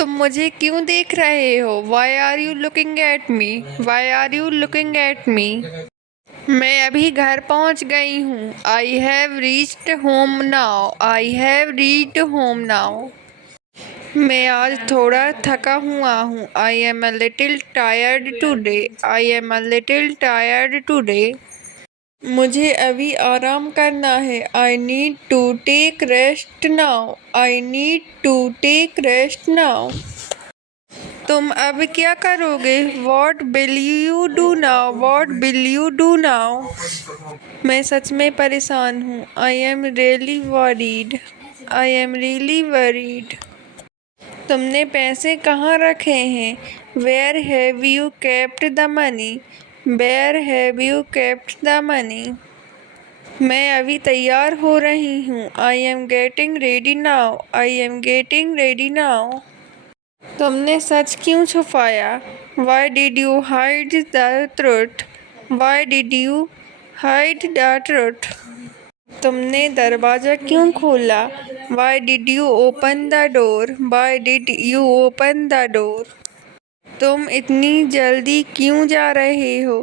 तुम मुझे क्यों देख रहे हो? Why are you looking at me? Why are you looking at me? मैं अभी घर पहुंच गई हूँ। I have reached home now. I have reached home now. मैं आज थोड़ा थका हुआ हूँ। I am a little tired today. I am a little tired today. मुझे अभी आराम करना है। I need to take rest now. I need to take rest now. तुम अब क्या करोगे? What will you do now? What will you do now? मैं सच में परेशान हूँ। I am really worried. I am really worried. तुमने पैसे कहाँ रखे हैं? Where have you kept the money? Where have you kept the money? मैं अभी तैयार हो रही हूँ। I am getting ready now. I am getting ready now. तुमने सच क्यों छुपाया? Why did you hide the truth? Why did you hide the truth? तुमने दरवाज़ा क्यों खोला? Why did you open the door? Why did you open the door? तुम इतनी जल्दी क्यों जा रहे हो?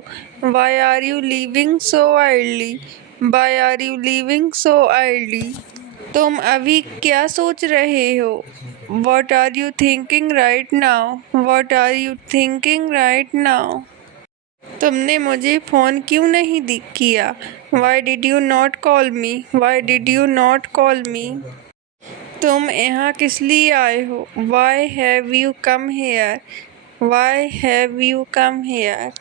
Why are you leaving so early? Why are you leaving so early? तुम अभी क्या सोच रहे हो? What are you thinking right now? What are you thinking right now? तुमने मुझे फ़ोन क्यों नहीं किया? Why did you not call me? Why did you not call me? तुम यहाँ किस लिए आए हो? Why have you come here? Why have you come here?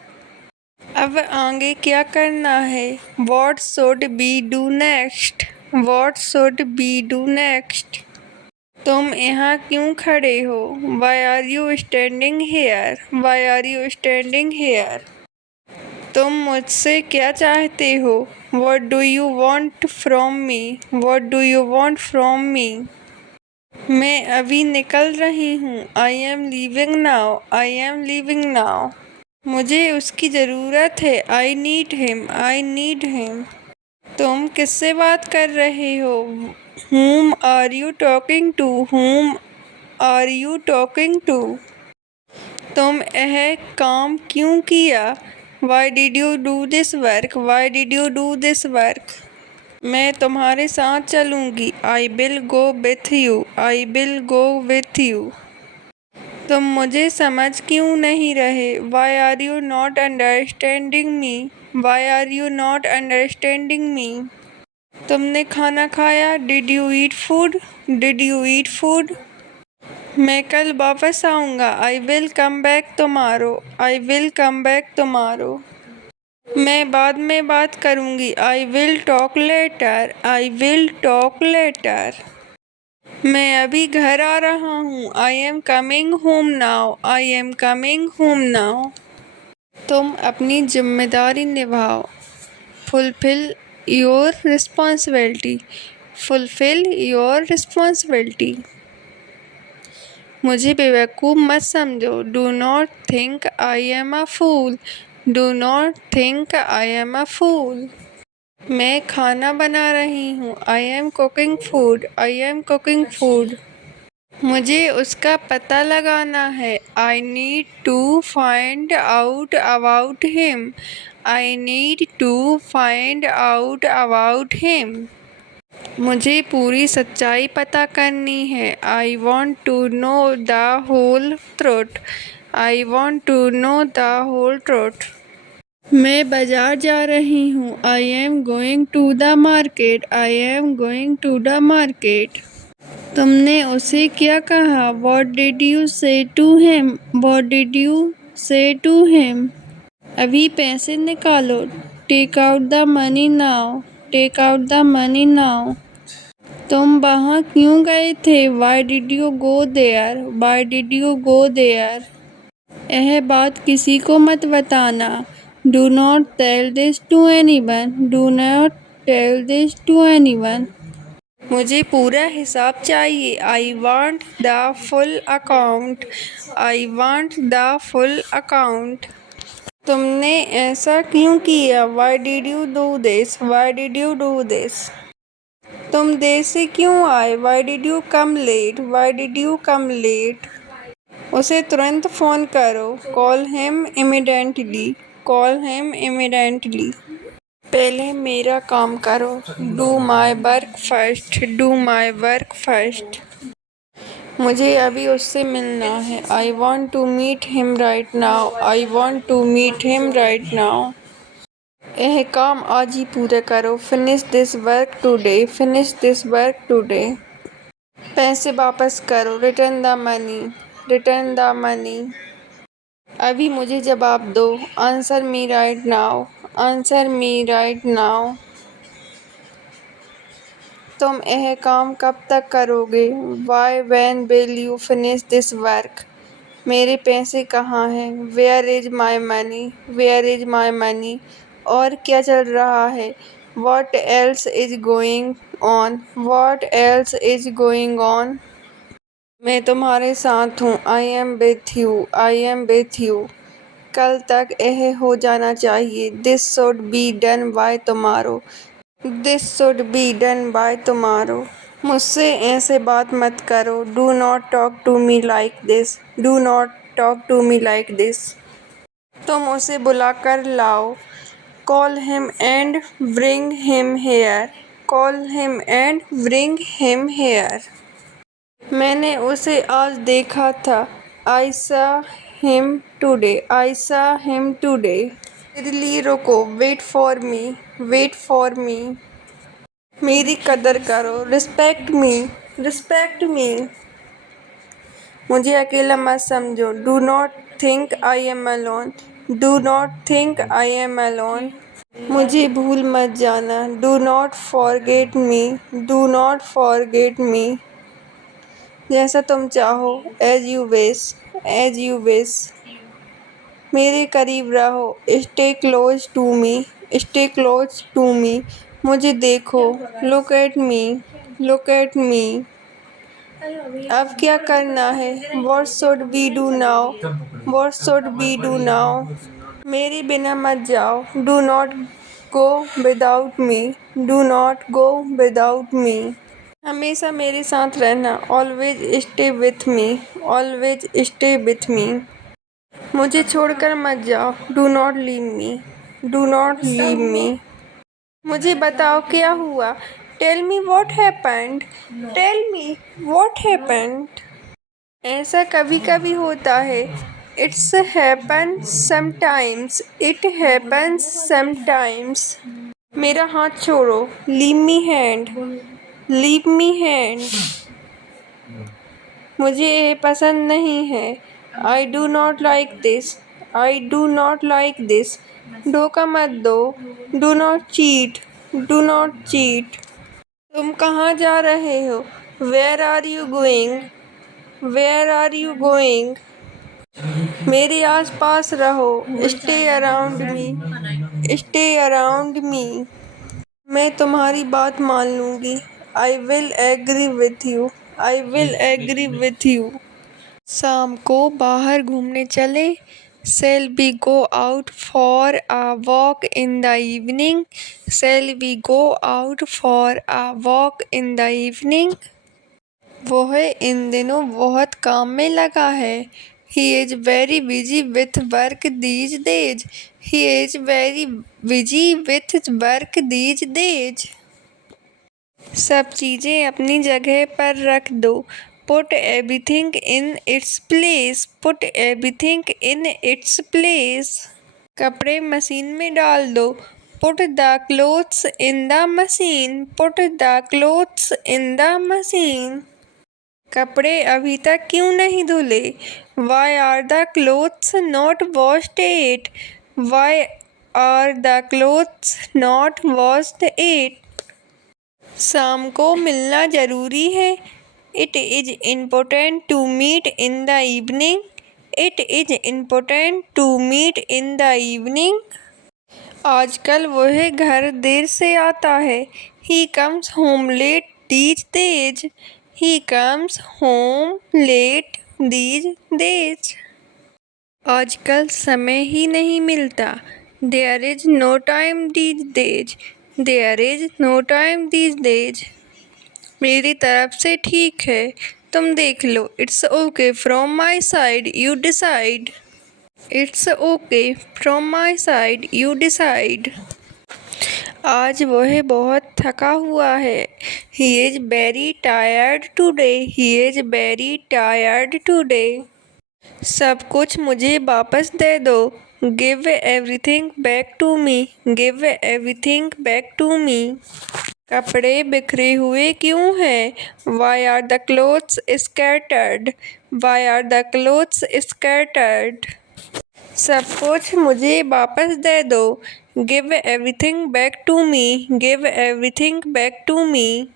अब आगे क्या करना है? What should be do next? What should be do next? तुम यहाँ क्यों खड़े हो? Why are you standing here? Why are you standing here? तुम मुझसे क्या चाहते हो? What do you want from me? What do you want from me? मैं अभी निकल रही हूँ। I am leaving now. I am leaving now. मुझे उसकी ज़रूरत है। I need him. I need him. तुम किससे बात कर रहे हो? Whom are you talking to? Whom are you talking to? तुम यह काम क्यों किया? Why did you do this work? Why did you do this work? मैं तुम्हारे साथ चलूँगी। I will go with you. I will go with you. तुम मुझे समझ क्यों नहीं रहे? Why are you not understanding me? Why are you not understanding me? तुमने खाना खाया? Did you eat food? Did you eat food? मैं कल वापस आऊँगा। I will come back tomorrow. I will come back tomorrow. मैं बाद में बात करूँगी। I will talk later. I will talk later. मैं अभी घर आ रहा हूँ। I am coming home now. I am coming home now. तुम अपनी जिम्मेदारी निभाओ। Fulfill your responsibility. Fulfill your responsibility. मुझे बेवकूफ़ मत समझो। Do not think I am a fool. Do not think I am a fool. मैं खाना बना रही हूँ। I am cooking food. I am cooking food. मुझे उसका पता लगाना है। I need to find out about him. I need to find out about him. मुझे पूरी सच्चाई पता करनी है। I want to know the whole truth. I want to know the whole truth. मैं बाजार जा रही हूँ। I am going to the market. I am going to the market. तुमने उसे क्या कहा? What did you say to him? What did you say to him? अभी पैसे निकालो। Take out the money now. Take out the money now. तुम वहाँ क्यों गए थे? Why did you go there? Why did you go there? यह बात किसी को मत बताना। Do not tell this to anyone. Do not tell this to anyone. मुझे पूरा हिसाब चाहिए। I want the full account. I want the full account. तुमने ऐसा क्यों किया? Why did you do this? Why did you do this? तुम देर से क्यों आए? Why did you come late? Why did you come late? उसे तुरंत फ़ोन करो। Call him immediately. Call him immediately. पहले मेरा काम करो। Do my work first. Do my work first. मुझे अभी उससे मिलना है। I want to meet him right now. I want to meet him right now. यह काम आज ही पूरा करो। Finish this work today. Finish this work today. पैसे वापस करो। Return the money. Return the money. अभी मुझे जवाब दो। Answer me right now. Answer me right now. तुम यह काम कब तक करोगे? Why when will you finish this work? मेरे पैसे कहाँ हैं? Where is my money? Where is my money? और क्या चल रहा है? What else is going on? What else is going on? मैं तुम्हारे साथ हूँ। I am with you. I am with you. कल तक यह हो जाना चाहिए। This should be done by tomorrow. This should be done by tomorrow. मुझसे ऐसे बात मत करो। Do not talk to me like this. Do not talk to me like this. तुम उसे बुला कर लाओ। Call him and bring him here. Call him and bring him here. मैंने उसे आज देखा था। आई सा हिम टुडे। आई सा हिम टुडे। मेरे लिए रुको। Wait for me. Wait for me. मेरी कदर करो। Respect me. Respect me. मुझे अकेला मत समझो। Do not think I am alone. Do not think I am alone. मुझे भूल मत जाना। Do not forget me. Do not forget me. जैसा तुम चाहो। As you wish. As you wish. मेरे करीब रहो। Stay close to me. Stay close to me. मुझे देखो। Look at me. Look at मी। अब क्या करना है? What should we do now? What should we do now? मेरे बिना मत जाओ। Do not go without me. Do not go without me. हमेशा मेरे साथ रहना। Always stay with me. Always stay with me. मुझे छोड़कर मत जाओ। Do not leave me. Do not leave me. मुझे बताओ क्या हुआ? Tell me what happened. Tell me what happened. ऐसा कभी कभी होता है। It's happen sometimes. It happens sometimes. मेरा हाथ छोड़ो। Leave me hand. Leave me hand. मुझे ये पसंद नहीं है। I do not like this. I do not like this. धोखा मत दो। Do not cheat. Do not cheat. तुम कहाँ जा रहे हो? Where are you going? Where are you going? मेरे आस पास रहो। Stay around me. Stay around me. मैं तुम्हारी बात मान लूँगी। I will agree with you. I will agree with you. शाम को बाहर घूमने चले। Shall we go out for a walk in the evening? Shall we go out for a walk in the evening? वह इन दिनों बहुत काम में लगा है। He is very busy with work these days. He is very busy with work these days. सब चीज़ें अपनी जगह पर रख दो। Put everything in its place. Put everything in its place. कपड़े मशीन में डाल दो। Put the clothes in the machine. Put the clothes in the machine. कपड़े अभी तक क्यों नहीं धुले? Why are the clothes not washed yet? Why are the clothes not washed yet? शाम को मिलना ज़रूरी है। It is important to meet in the evening. It is important to meet in the evening. आजकल वह घर देर से आता है। He comes home late these days. He comes home late these days. आजकल समय ही नहीं मिलता। There is no time these days. There is no time these days. मेरी तरफ से ठीक है। तुम देख लो। It's okay from my side, you decide. It's okay from my side, you decide. आज वह बहुत थका हुआ है। He is very tired today, he is very tired today. सब कुछ मुझे वापस दे दो। Give everything back to me, give everything back to me. कपड़े बिखरे हुए क्यों हैं? Why are the clothes scattered, why are the clothes scattered. सब कुछ मुझे वापस दे दो। Give everything back to me, give everything back to me.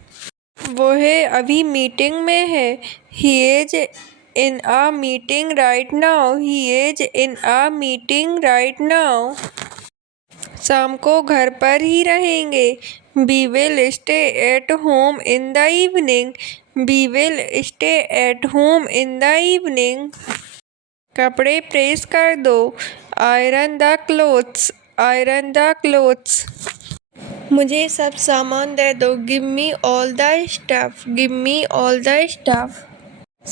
वह अभी मीटिंग में है। He is in a meeting right now, he is in a meeting right now. शाम को घर पर ही रहेंगे। We will stay at home in the evening, we will stay at home in the evening. कपड़े press कर दो। Iron the clothes, iron the clothes. मुझे सब सामान दे दो। Give me all the stuff, give me all the stuff.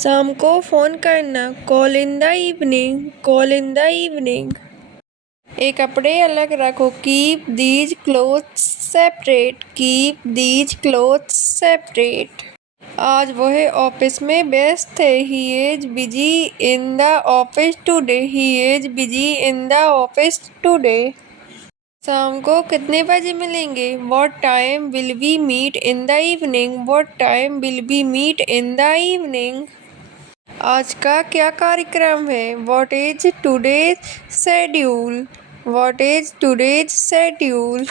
शाम को फ़ोन करना। Call in the evening, call in the evening. ये कपड़े अलग रखो। Keep these clothes separate, keep these clothes separate. आज वह ऑफिस में व्यस्त है। He is busy in the office today, he is busy in the office today. शाम को कितने बजे मिलेंगे? What time will we meet in the evening? What time will we meet in the evening? आज का क्या कार्यक्रम है? What is today's schedule? What is today's schedule?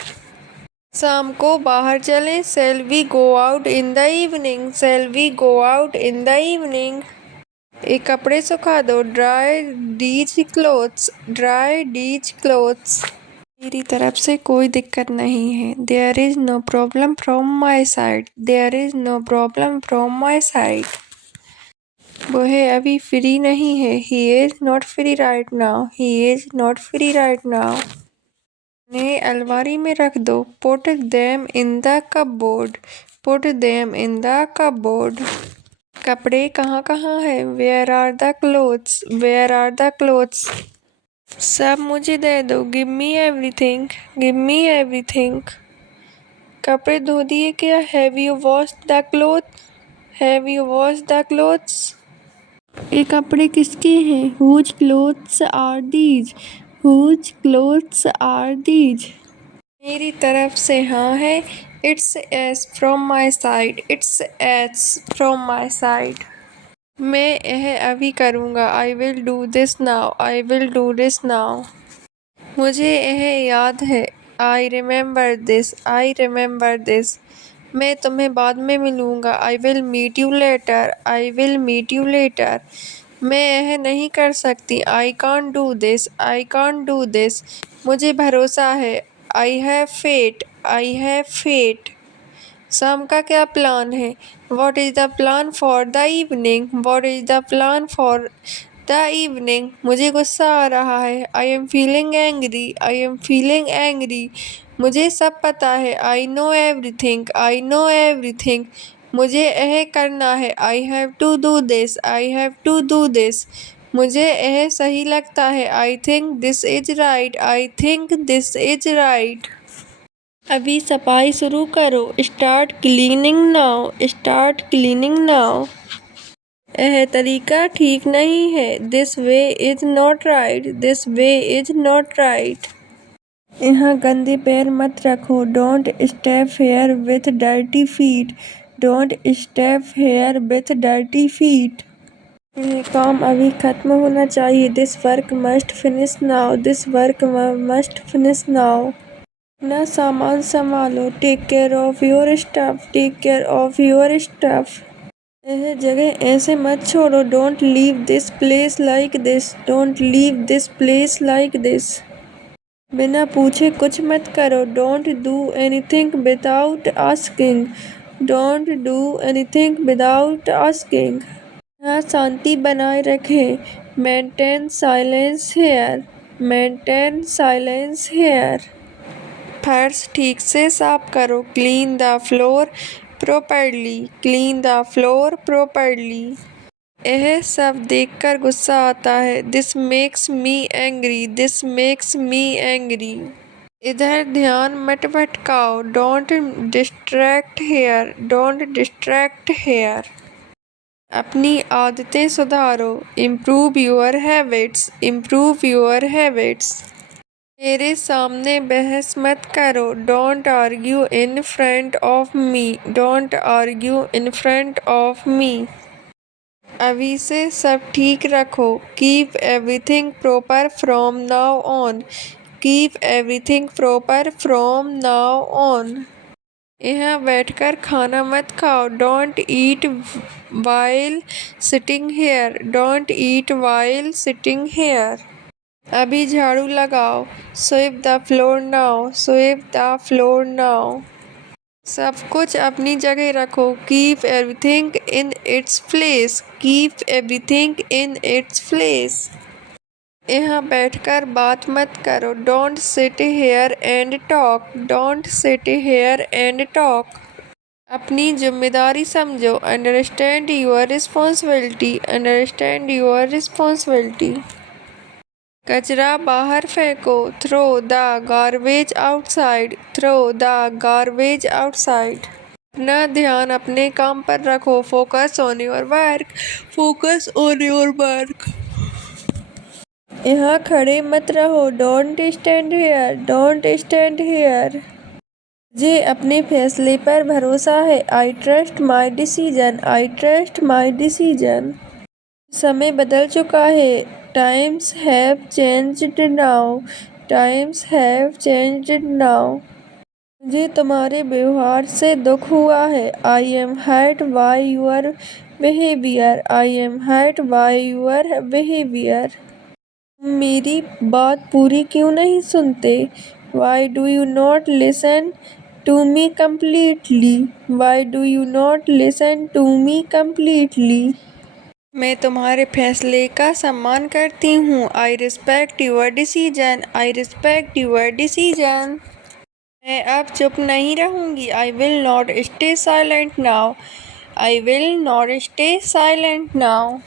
शाम को बाहर चलें। Shall we go out in the evening? Shall we go out in the evening? ये कपड़े सुखा दो। Dry these clothes, dry these clothes। मेरी तरफ से कोई दिक्कत नहीं है। There is no problem from my side, there is no problem from my side। वह अभी फ्री नहीं है। He is not free right now, he is not free right now। उन्हें अलमारी में रख दो। Put them in the cupboard, put them in the cupboard। कपड़े कहाँ कहाँ है? Where are the clothes, where are the clothes? सब मुझे दे दो। Give me everything, give me everything। कपड़े धो दिए क्या? Have you washed the clothes, have you washed the clothes? ये कपड़े किसके हैं? Whose clothes are these, whose clothes are these? मेरी तरफ से हाँ है। It's yes from my side, it's yes from my side। मैं यह अभी करूँगा। I will do this now, I will do this now। मुझे यह याद है। I remember this, I remember this। मैं तुम्हें बाद में मिलूँगा। I will meet you later, I will meet you later। मैं यह नहीं कर सकती। I can't do this, I can't do this। मुझे भरोसा है। I have faith, I have faith। शाम का क्या प्लान है? What is the plan for the evening, what is the plan for the evening? मुझे गुस्सा आ रहा है। I am feeling angry, I am feeling angry। मुझे सब पता है। I know everything, I know everything। मुझे यह करना है। I have to do this, I have to do this। मुझे यह सही लगता है। I think this is right, I think this is right। अभी सफाई शुरू करो। Start cleaning now, start cleaning now। यह तरीका ठीक नहीं है। This way is not right, this way is not right। यहाँ गंदे पैर मत रखो। Don't step here with dirty feet, don't step here with dirty feet। यह काम अभी खत्म होना चाहिए। This work must finish now, this work must finish now। अपना सामान संभालो। Take care of your stuff, take care of your stuff। यह जगह ऐसे मत छोड़ो। Don't leave this place like this, don't leave this place like this। बिना पूछे कुछ मत करो। Don't do anything without asking, don't do anything without asking। यहाँ शांति बनाए रखें। Maintain silence here, maintain silence here। फर्श ठीक से साफ करो। Clean the floor properly, clean the floor properly. यह सब देखकर गुस्सा आता है। This makes me angry, this makes me angry. इधर ध्यान मत भटकाओ। Don't distract here, don't distract here. अपनी आदतें सुधारो। Improve your habits, improve your habits. मेरे सामने बहस मत करो। Don't argue in front of me, don't argue in front of me. अभी से सब ठीक रखो। Keep everything proper from now on, keep everything proper from now on. यहाँ बैठकर खाना मत खाओ। Don't eat while sitting here, don't eat while sitting here. अभी झाड़ू लगाओ। Sweep the floor now, sweep the floor now. सब कुछ अपनी जगह रखो। Keep everything in its place, keep everything in its place. यहाँ बैठकर बात मत करो। Don't sit here and talk, don't sit here and talk. अपनी जिम्मेदारी समझो। Understand your responsibility, understand your responsibility. कचरा बाहर फेंको। Throw the garbage outside, throw the garbage outside. अपना ध्यान अपने काम पर रखो। Focus on your work, focus on your work. यहाँ खड़े मत रहो। Don't stand here, don't stand here. मुझे अपने फैसले पर भरोसा है। I trust my decision, I trust my decision. समय बदल चुका है। Times have changed now, times have changed now. मुझे तुम्हारे व्यवहार से दुख हुआ है। I am hurt by your behavior, I am hurt by your behavior. मेरी बात पूरी क्यों नहीं सुनते? Why do you not listen to me completely? Why do you not listen to me completely? मैं तुम्हारे फैसले का सम्मान करती हूँ। I respect your decision, I respect your decision. मैं अब चुप नहीं रहूँगी। I will not stay silent now, I will not stay silent now.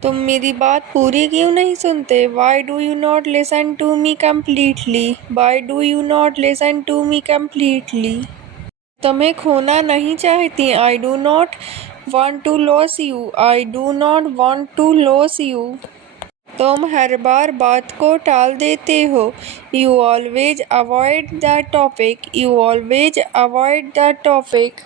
तुम मेरी बात पूरी क्यों नहीं सुनते? Why do you not listen to me completely? Why do you not listen to me completely? तुम्हें खोना नहीं चाहती। I do not want to lose you, I do not want to lose you. तुम हर बार बात को टाल देते हो। You always avoid the topic, you always avoid the topic.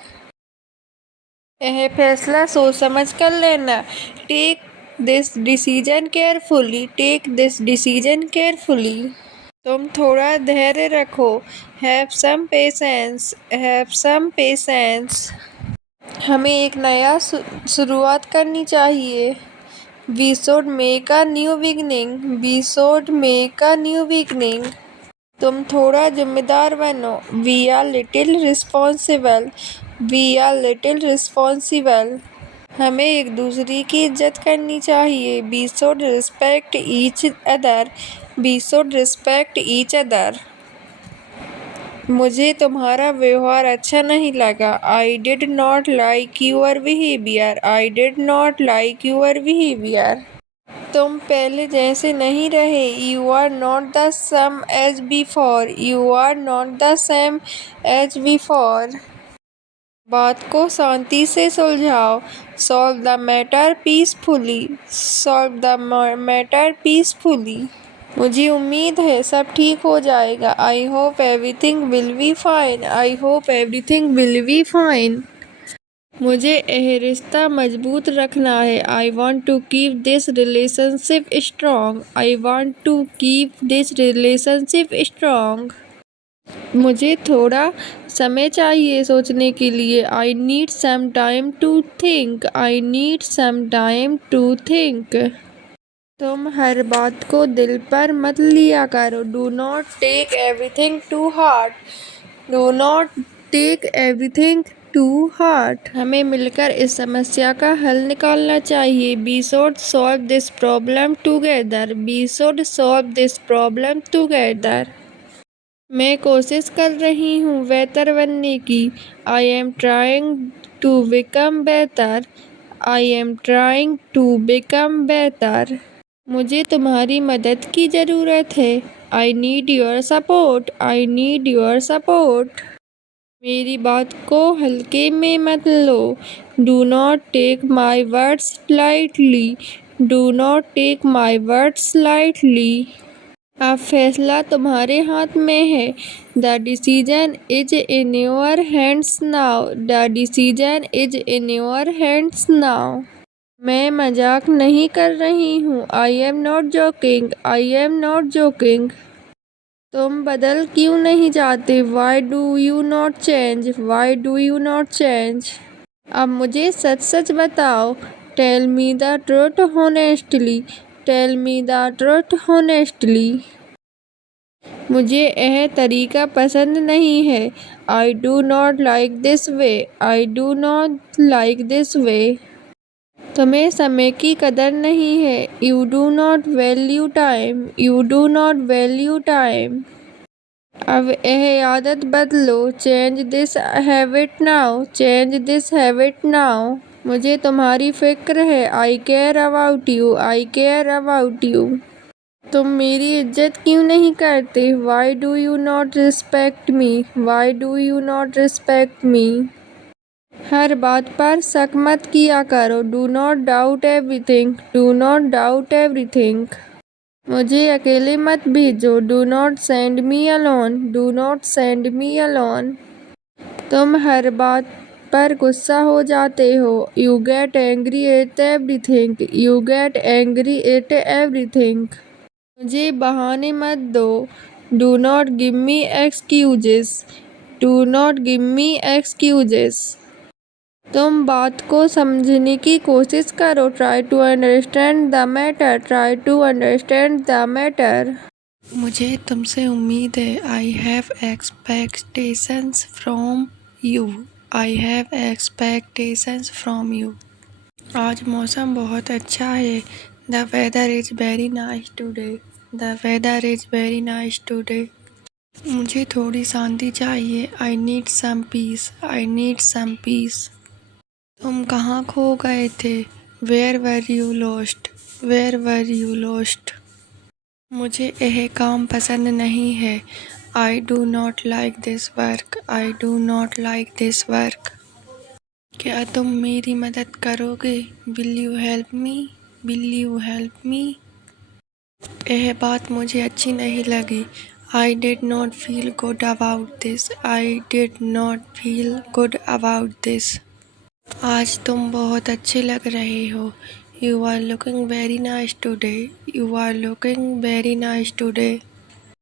यह फैसला सोच समझ कर लेना। Take this decision carefully, take this decision carefully. तुम थोड़ा धैर्य रखो। Have some patience, have some patience. हमें एक नया शुरुआत करनी चाहिए। We should make a new beginning, we should make a new beginning. तुम थोड़ा जिम्मेदार बनो। We are little responsible, we are little responsible. हमें एक दूसरे की इज्जत करनी चाहिए। We should respect each other, we should respect each other. मुझे तुम्हारा व्यवहार अच्छा नहीं लगा। I did not like your behavior, I did not like your behavior. तुम पहले जैसे नहीं रहे। You are not the same as before, you are not the same as before. बात को शांति से सुलझाओ। Solve the matter peacefully, solve the matter peacefully. मुझे उम्मीद है सब ठीक हो जाएगा। I hope everything will be fine, I hope everything will be fine. मुझे यह रिश्ता मजबूत रखना है। I want to keep this relationship strong, I want to keep this relationship strong. मुझे थोड़ा समय चाहिए सोचने के लिए। I need some time to think, I need some time to think. तुम हर बात को दिल पर मत लिया करो। Do not take everything to heart, do not take everything to heart. हमें मिलकर इस समस्या का हल निकालना चाहिए। We should solve this problem together, we should solve this problem together. मैं कोशिश कर रही हूँ बेहतर बनने की। I am trying to become better. I am trying to become better. मुझे तुम्हारी मदद की ज़रूरत है। I need your support. I need your support. मेरी बात को हल्के में मत लो। Do not take my words lightly. Do not take my words lightly. अब फैसला तुम्हारे हाथ में है। The decision is in your hands now. The decision is in your hands now. मैं मजाक नहीं कर रही हूँ। I am not joking. I am not joking. तुम बदल क्यों नहीं जाते? Why do you not change? Why do you not change? अब मुझे सच सच बताओ। Tell me the truth honestly. Tell me the truth honestly. मुझे यह तरीका पसंद नहीं है। I do not like this way. I do not like this way. तुम्हें समय की कदर नहीं है। You do not value time. You do not value time. अब यह आदत बदलो। Change this habit now. Change this habit now. मुझे तुम्हारी फिक्र है। I care about you. I care about you. तुम मेरी इज्जत क्यों नहीं करते? Why do you not respect me? Why do you not respect me? हर बात पर शक मत किया करो। Do not doubt everything. Do not doubt everything. मुझे अकेले मत भेजो। Do not send me alone. Do not send me alone. तुम हर बात पर गुस्सा हो जाते हो। You get angry at everything. You get angry at everything. मुझे बहाने मत दो। Do not give me excuses. Do not give me excuses. तुम बात को समझने की कोशिश करो। Try to understand the matter. Try to understand the matter. मुझे तुमसे उम्मीद है। I have expectations from you. I have expectations from you. आज मौसम बहुत अच्छा है। The weather is very nice today. The weather is very nice today. मुझे थोड़ी शांति चाहिए। I need some peace. I need some peace. तुम कहाँ खो गए थे? Where were you lost? Where were you lost? मुझे यह काम पसंद नहीं है। I do not like this work. I do not like this work. क्या तुम मेरी मदद करोगे? Will you help me? Will you help me? यह बात मुझे अच्छी नहीं लगी। I did not feel good about this. I did not feel good about this. आज तुम बहुत अच्छे लग रहे हो। You are looking very nice today. You are looking very nice today.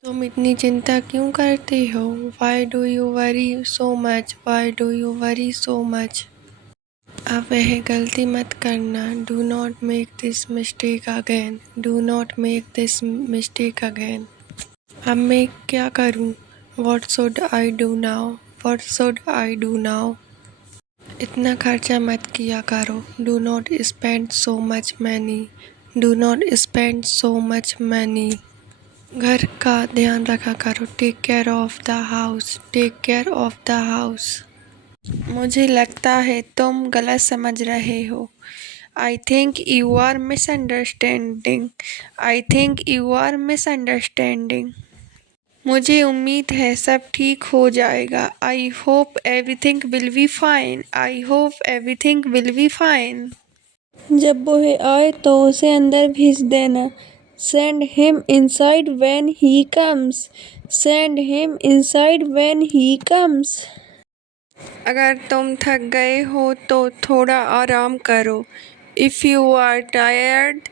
तुम इतनी चिंता क्यों करते हो? Why do you worry so much? Why do you worry so much? अब वह गलती मत करना। Do not make this mistake again. Do not make this mistake again. अब मैं क्या करूं? What should I do now? What should I do now? इतना खर्चा मत किया करो। Do not spend so much money. Do not spend so much money. घर का ध्यान रखा करो। Take care of the house. Take care of the house. मुझे लगता है तुम गलत समझ रहे हो। I think you are misunderstanding. I think you are misunderstanding. मुझे उम्मीद है सब ठीक हो जाएगा। I hope everything will be fine. I hope everything will be fine. जब वह आए तो उसे अंदर भेज देना। Send him inside when he comes. Send him inside when he comes. अगर तुम थक गए हो तो थोड़ा आराम करो। If you are tired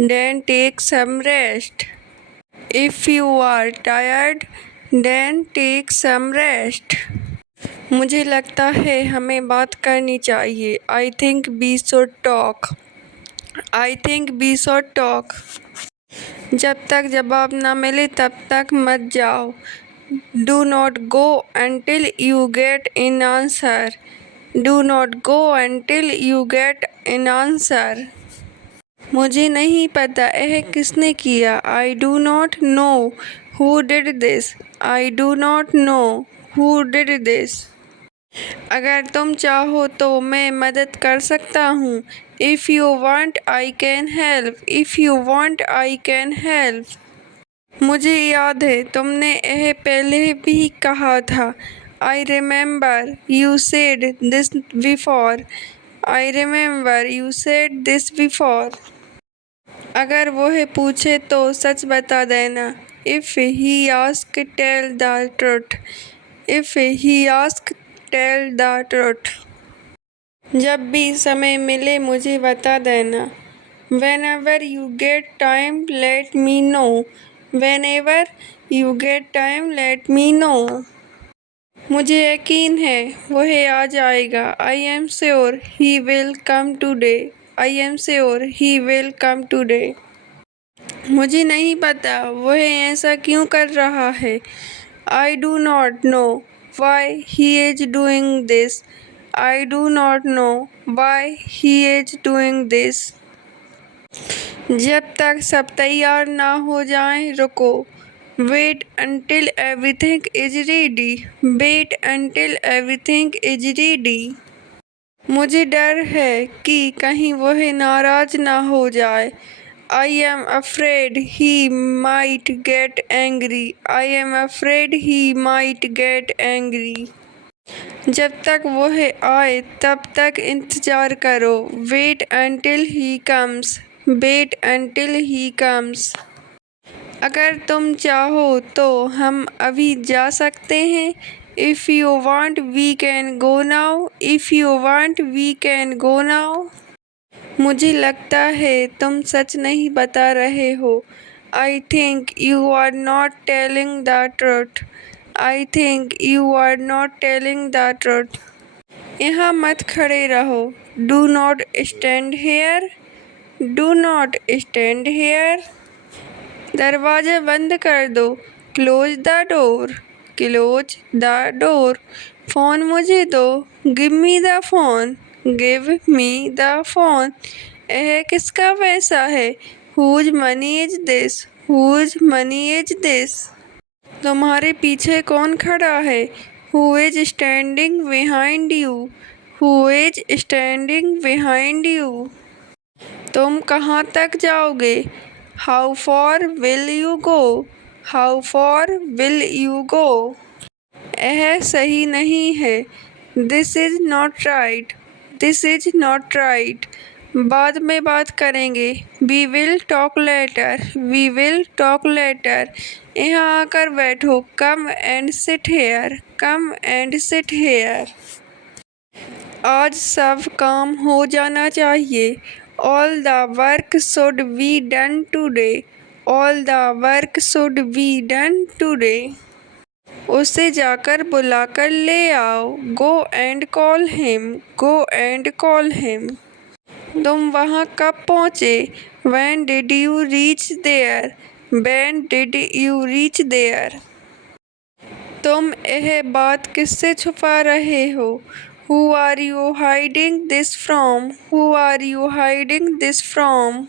then take some rest. If you are tired then take some rest. मुझे लगता है हमें बात करनी चाहिए। I think we should talk. I think we should talk. जब तक जवाब ना मिले तब तक मत जाओ। Do not go until you get an answer. Do not go until you get an answer. मुझे नहीं पता यह किसने किया। I do not know Who did this? I do not know. Who did this? अगर तुम चाहो तो मैं मदद कर सकता हूँ। If you want, I can help. If you want, I can help. मुझे याद है तुमने यह पहले भी कहा था। I remember you said this before. I remember you said this before. अगर वह पूछे तो सच बता देना। If he asks, tell the truth. If he asks, tell the truth. जब भी समय मिले मुझे बता देना। Whenever you get time, let me know. Whenever you get time, let me know. मुझे यकीन है वह आ जाएगा। I am sure he will come today. I am sure he will come today. मुझे नहीं पता वह ऐसा क्यों कर रहा है। I do not know why he is doing this. I do not know why he is doing this. जब तक सब तैयार ना हो जाएं, रुको। Wait until everything is ready. Wait until everything is ready. मुझे डर है कि कहीं वह नाराज ना हो जाए। I am afraid he might get angry. I am afraid he might get angry. जब तक वह आए तब तक इंतजार करो। Wait until he comes. Wait until he comes. अगर तुम चाहो तो हम अभी जा सकते हैं। If you want, we can go now. If you want, we can go now. मुझे लगता है तुम सच नहीं बता रहे हो। I think you are not telling the truth. I think you are not telling the truth. यहाँ मत खड़े रहो। Do not stand here. Do not stand here. दरवाज़ा बंद कर दो। Close the door. Close the door. Phone मुझे दो। Give me the phone. Give me the phone. यह किसका पैसा है? Whose money is this? Whose money is this? तुम्हारे पीछे कौन खड़ा है? Who is standing behind you? Who is standing behind you? तुम कहाँ तक जाओगे? How far will you go? How far will you go? यह सही नहीं है। This is not right. This is not right. बाद में बात करेंगे। We will talk later. We will talk later. यहाँ आकर बैठो। Come and sit here. Come and sit here. आज सब काम हो जाना चाहिए। All the work should be done today. All the work should be done today. उसे जाकर बुलाकर ले आओ। Go and call him. Go and call him. तुम वहाँ कब पहुँचे? When did you reach there? When did you reach there? तुम यह बात किससे छुपा रहे हो? Who are you hiding this from? Who are you hiding this from?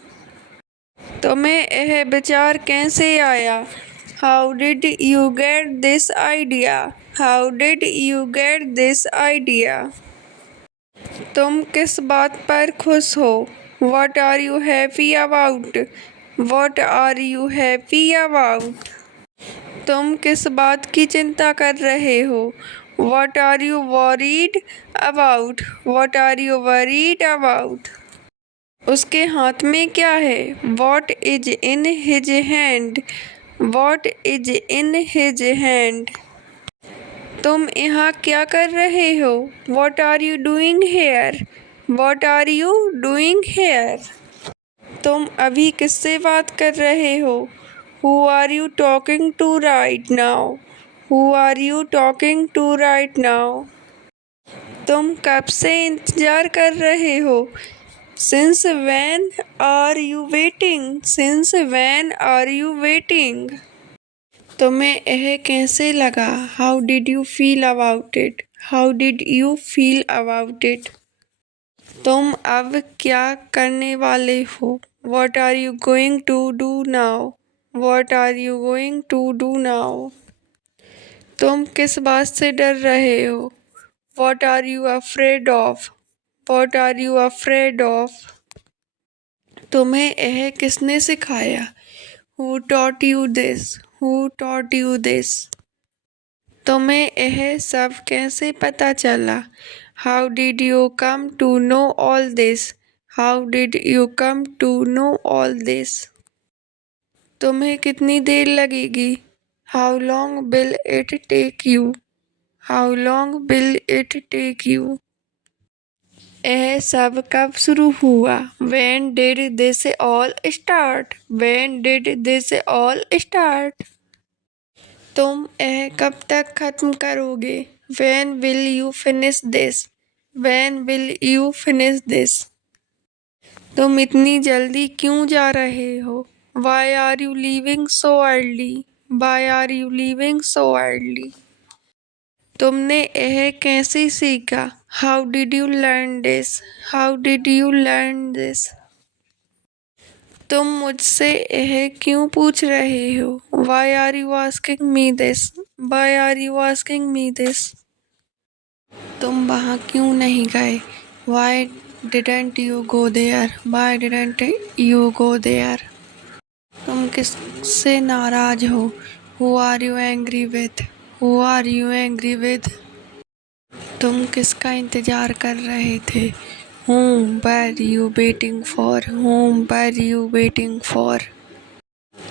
तुम्हें यह विचार कैसे आया? How did you get this idea? How did you get this idea? तुम किस बात पर खुश हो? What are you happy about? What are you happy about? तुम किस बात की चिंता कर रहे हो? What are you worried about? What are you worried about? उसके हाथ में क्या है? What is in his hand? What is in his hand? तुम यहाँ क्या कर रहे हो? What are you doing here? What are you doing here? तुम अभी किससे बात कर रहे हो? Who are you talking to right now? Who are you talking to right now? तुम कब से इंतजार कर रहे हो? Since when are you waiting? Since when are you waiting? तुम्हें यह कैसे लगा? How did you feel about it? How did you feel about it? तुम अब क्या करने वाले हो? What are you going to do now? What are you going to do now? तुम किस बात से डर रहे हो? What are you afraid of? What are you afraid of? तुम्हें यह किसने सिखाया? Who taught you this? Who taught you this? तुम्हें यह सब कैसे पता चला? How did you come to know all this? How did you come to know all this? तुम्हें कितनी देर लगेगी? How long will it take you? How long will it take you? यह सब कब शुरू हुआ? When did this all start? When did this all start? तुम यह कब तक खत्म करोगे? When will you finish this? When will you finish this? तुम इतनी जल्दी क्यों जा रहे हो? Why are you leaving so early? Why are you leaving so early? तुमने यह कैसे सीखा? How did you learn this? How did you learn this? तुम मुझसे यह क्यों पूछ रहे हो? Why are you asking me this? Why are you asking me this? तुम वहाँ क्यों नहीं गए? Why didn't you go there? Why didn't you go there? तुम किससे नाराज हो? Who are you angry with? Who are you angry with? तुम किसका इंतजार कर रहे थे? Whom were you waiting for? Whom were you waiting for?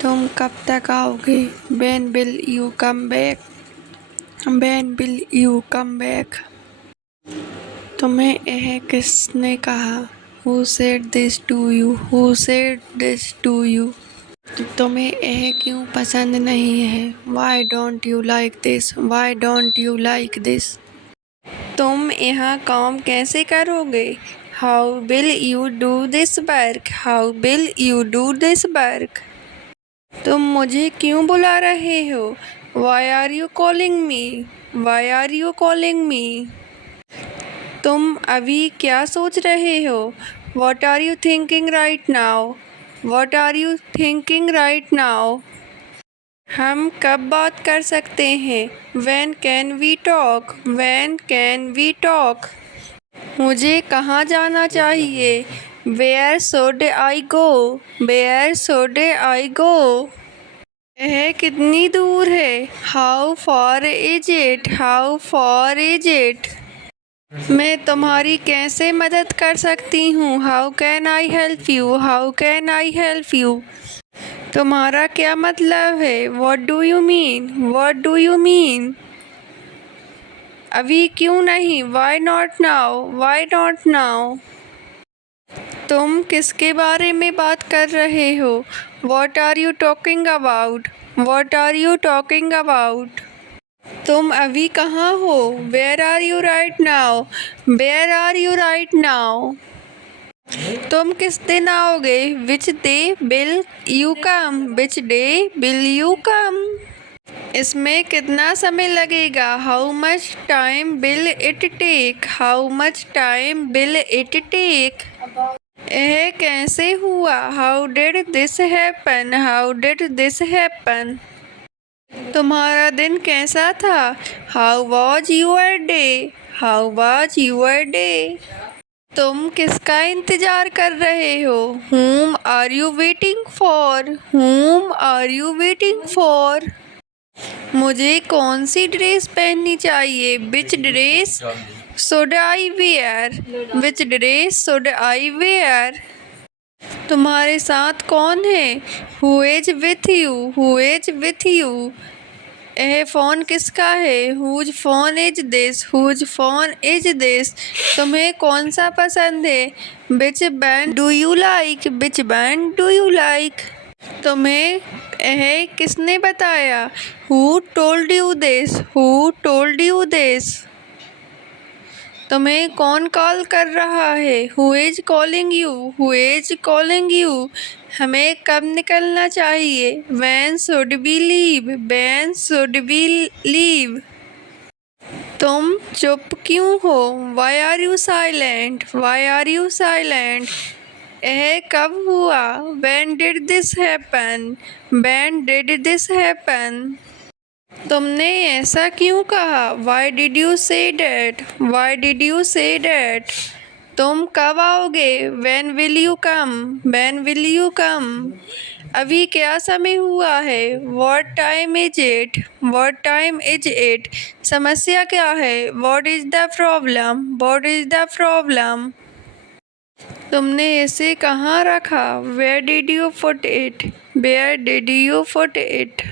तुम कब तक आओगे? When will you come back? When will you come back? तुम्हें यह किसने कहा? Who said this to you? Who said this to you? तुम्हें यह क्यों पसंद नहीं है? Why don't you like this? Why don't you like this? तुम यहाँ काम कैसे करोगे? How will you do this work? How will you do this work? तुम मुझे क्यों बुला रहे हो? Why are you calling me? Why are you calling me? तुम अभी क्या सोच रहे हो? What are you thinking right now? What are you thinking right now? हम कब बात कर सकते हैं? When can we talk? When can we talk? मुझे कहाँ जाना चाहिए? Where should I go? Where should I go? यह कितनी दूर है? How far is it? How far is it? मैं तुम्हारी कैसे मदद कर सकती हूँ? How can I help you? How can I help you? तुम्हारा क्या मतलब है? What do you mean? What do you mean? अभी क्यों नहीं? Why not now? Why not now? तुम किसके बारे में बात कर रहे हो? What are you talking about? What are you talking about? तुम अभी कहाँ हो? Where are you right now? Where are you right now? तुम किस दिन आओगे? Which day will you come? Which day will you come? इसमें कितना समय लगेगा? How much time will it take? How much time will it take? यह कैसे हुआ? How did this happen? How did this happen? तुम्हारा दिन कैसा था? How was your day? How was your day? तुम किसका इंतजार कर रहे हो? Whom are you waiting for? Whom are you waiting for? मुझे कौन सी ड्रेस पहननी चाहिए? Which dress should I wear? Which dress should I wear? तुम्हारे साथ कौन है? Who is with you? Who is with you? यह फ़ोन किसका है? Whose phone is this? Whose phone is this? तुम्हें कौन सा पसंद है? Which band do you like? Which band do you like? तुम्हें यह किसने बताया? Who told you this? Who told you this? तुम्हें कौन कॉल कर रहा है? Who is calling you? Who is calling you? हमें कब निकलना चाहिए? When should we leave? When should we leave? तुम चुप क्यों हो? Why are you silent? Why are you silent? यह कब हुआ? When did this happen? When did this happen? तुमने ऐसा क्यों कहा? Why did you say that? Why did you say that? तुम कब आओगे? When will you come? When will you come? अभी क्या समय हुआ है? What time is it? What time is it? समस्या क्या है? What is the problem? What is the problem? तुमने इसे कहाँ रखा? Where did you put it? Where did you put it?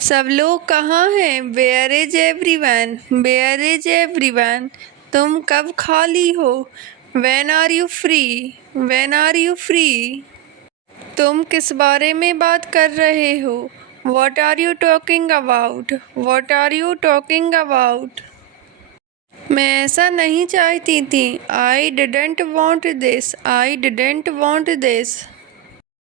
सब लोग कहाँ हैं? Where is everyone? Where is everyone? तुम कब खाली हो? When are you free? When are you free? तुम किस बारे में बात कर रहे हो? What are you talking about? What are you talking about? मैं ऐसा नहीं चाहती थी। I didn't want this. I didn't want this.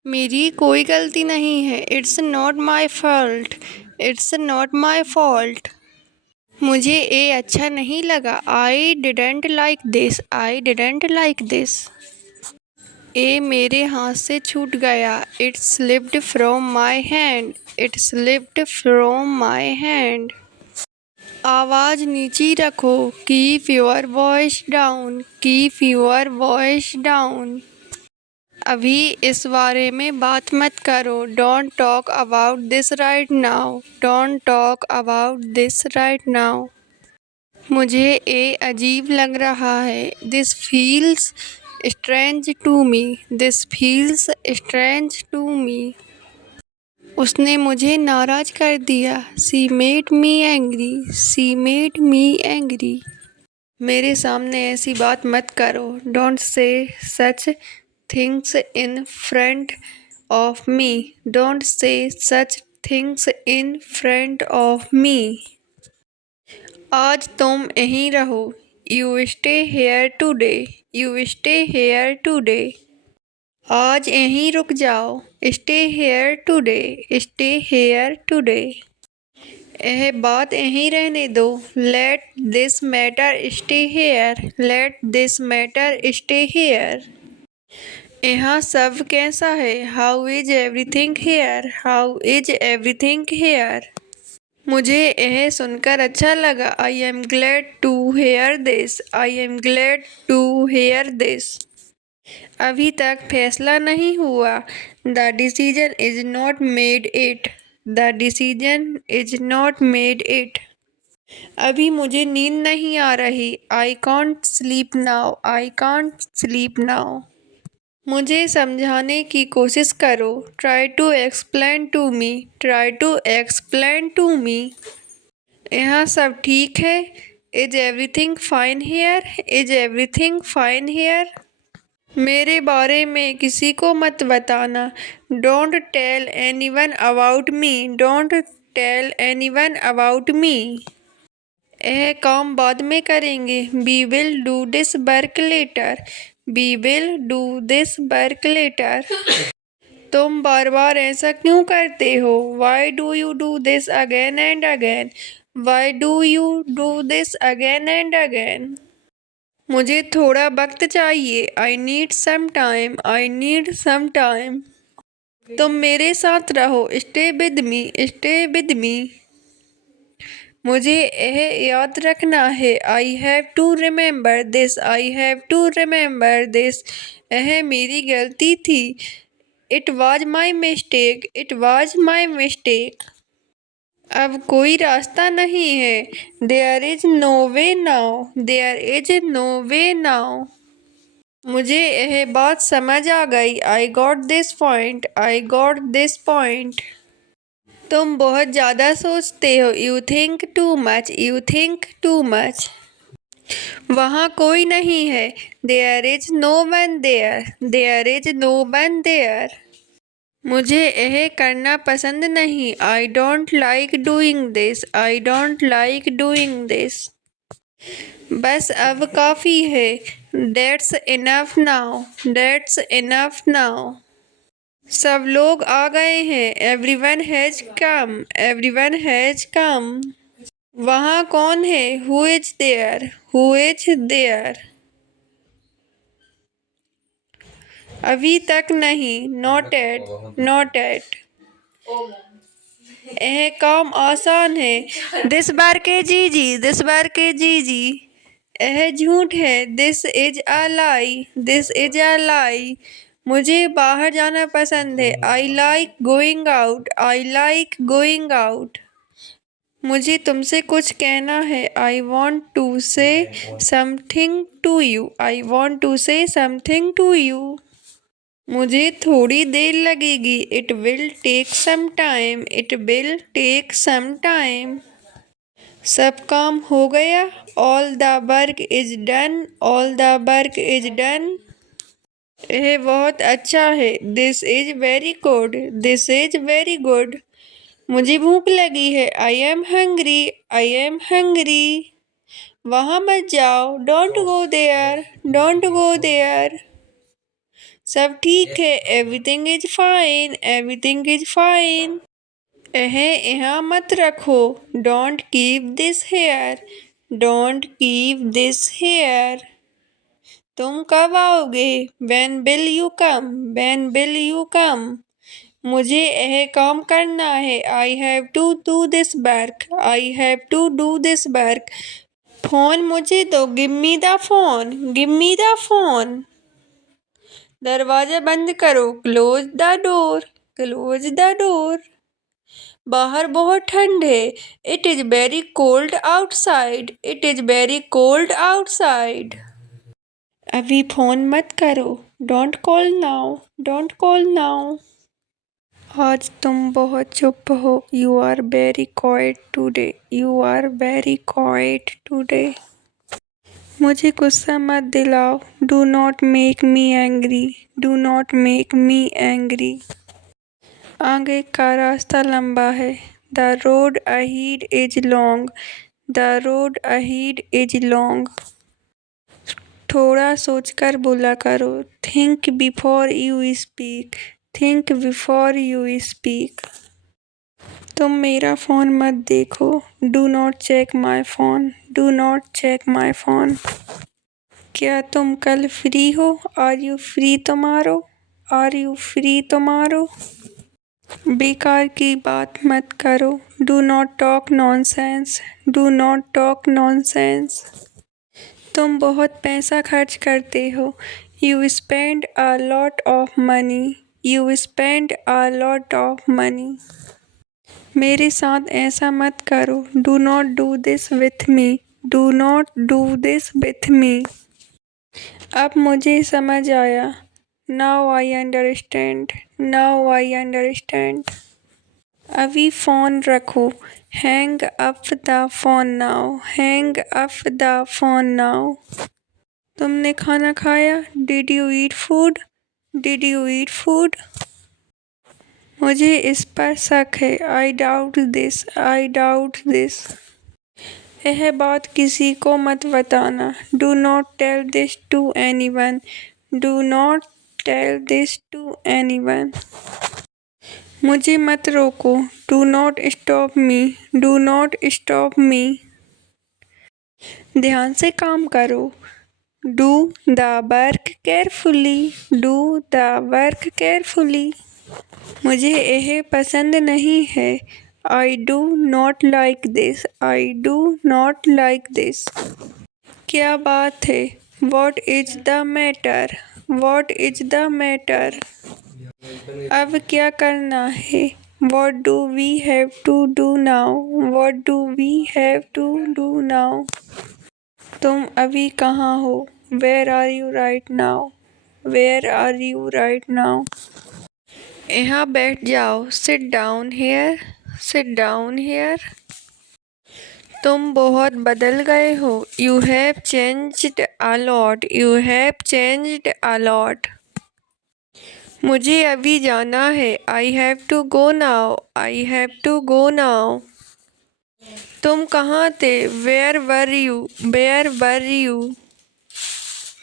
मेरी कोई गलती नहीं है। It's not my fault. It's not my fault. मुझे ये अच्छा नहीं लगा। I didn't like this. I didn't like this. ये मेरे हाथ से छूट गया। It slipped from my hand. It slipped from my hand. आवाज़ नीची रखो। Keep your voice down. Keep your voice down. अभी इस बारे में बात मत करो। Don't talk about this right now. Don't talk about this right now. मुझे ये अजीब लग रहा है। This feels strange to me. This feels strange to me. उसने मुझे नाराज कर दिया। She made me angry. She made me angry. मेरे सामने ऐसी बात मत करो। Don't say such things in front of me. Don't say such things in front of me. आज तुम यहीं रहो। You stay here today. You stay here today. आज यहीं रुक जाओ। Stay here today. Stay here today. यह बात यहीं रहने दो। Let this matter stay here. Let this matter stay here. यहाँ सब कैसा है? How is everything here? How is everything here? मुझे यह सुनकर अच्छा लगा। I am glad to hear this. I am glad to hear this. अभी तक फैसला नहीं हुआ। The decision is not made yet. The decision is not made yet. अभी मुझे नींद नहीं आ रही। I can't sleep now. I can't sleep now. मुझे समझाने की कोशिश करो। Try to explain to me. Try to explain to me. यहाँ सब ठीक है? Is everything fine here? Is everything fine here? मेरे बारे में किसी को मत बताना। Don't tell anyone about me. Don't tell anyone about me. यह काम बाद में करेंगे। We will do this work later. We will do this work later. तुम बार बार ऐसा क्यों करते हो? Why do you do this again and again? Why do you do this again and again? मुझे थोड़ा वक्त चाहिए। I need some time. I need some time. तुम मेरे साथ रहो। Stay with me. Stay with me. मुझे यह याद रखना है। I have to remember this. I have to remember this. यह मेरी गलती थी। It was my mistake. It was my mistake. अब कोई रास्ता नहीं है। There is no way now. There is no way now. मुझे यह बात समझ आ गई। I got this point. I got this point. तुम बहुत ज़्यादा सोचते हो। You think too much. You think too much. वहाँ कोई नहीं है। There is no one there. There is no one there. मुझे यह करना पसंद नहीं। I don't like doing this. I don't like doing this. बस अब काफ़ी है। That's enough now. That's enough now. सब लोग आ गए हैं। Everyone has come. Everyone has come. वहाँ कौन है? Who is there? Who is there? अभी तक नहीं, नॉट एट, नॉट एट। यह काम आसान है। दिस बार के जीजी, दिस बार के जीजी। यह झूठ है। This is a lie, this is a lie. मुझे बाहर जाना पसंद है। I like going out, I like going out. मुझे तुमसे कुछ कहना है। I want to say something to you, I want to say something to you. मुझे थोड़ी देर लगेगी। It will take some time, it will take some time. सब काम हो गया। All the work is done, all the work is done. यह बहुत अच्छा है। This is very good, this is very good. मुझे भूख लगी है। I am hungry, I am hungry. वहाँ मत जाओ। Don't go there, don't go there. सब ठीक है। Everything is fine, everything is fine. यहाँ मत रखो। Don't keep this here, don't keep this here. तुम कब आओगे? When will you come? When will you come? मुझे यह काम करना है। I have to do this work, I have to do this work। Phone मुझे दो। Give me the phone, give me the phone। दरवाजा बंद करो। Close the door, close the door। बाहर बहुत ठंड है। It is very cold outside, it is very cold outside। अभी फोन मत करो। Don't call now, don't call now. आज तुम बहुत चुप हो। You are very quiet today, you are very quiet today. मुझे गुस्सा मत दिलाओ। Do not make me angry, do not make me angry. आगे का रास्ता लंबा है। The road ahead is long, the road ahead is long. थोड़ा सोचकर बोला करो। Think before you speak, think before you speak. तुम मेरा फ़ोन मत देखो। Do not check my phone, do not check my phone. क्या तुम कल फ्री हो? Are you free tomorrow, are you free tomorrow. बेकार की बात मत करो। Do not talk nonsense, do not talk nonsense. तुम बहुत पैसा खर्च करते हो। You spend a lot of money, you spend a lot of money. मेरे साथ ऐसा मत करो। Do not do this with me, do not do this with me. अब मुझे समझ आया। Now I understand, now I understand. अभी फ़ोन रखो। Hang up the phone now, hang up the phone now. तुमने खाना खाया? Did you eat food, did you eat food. मुझे इस पर शक है। I doubt this, I doubt this. यह बात किसी को मत बताना। Do not tell this to anyone, do not tell this to anyone. मुझे मत रोको। Do not stop me, do not stop me. ध्यान से काम करो। Do the work carefully, do the work carefully. मुझे यह पसंद नहीं है। I do not like this, I do not like this. क्या बात है? What is the matter, what is the matter. अब क्या करना है? What do we have to do now, what do we have to do now. तुम अभी कहाँ हो? Where are you right now, where are you right now. यहाँ बैठ जाओ। Sit down here, sit down here. तुम बहुत बदल गए हो। You have changed a lot, you have changed a lot. मुझे अभी जाना है। I have to go now, I have to go now. तुम कहाँ थे? Where were you, where were you.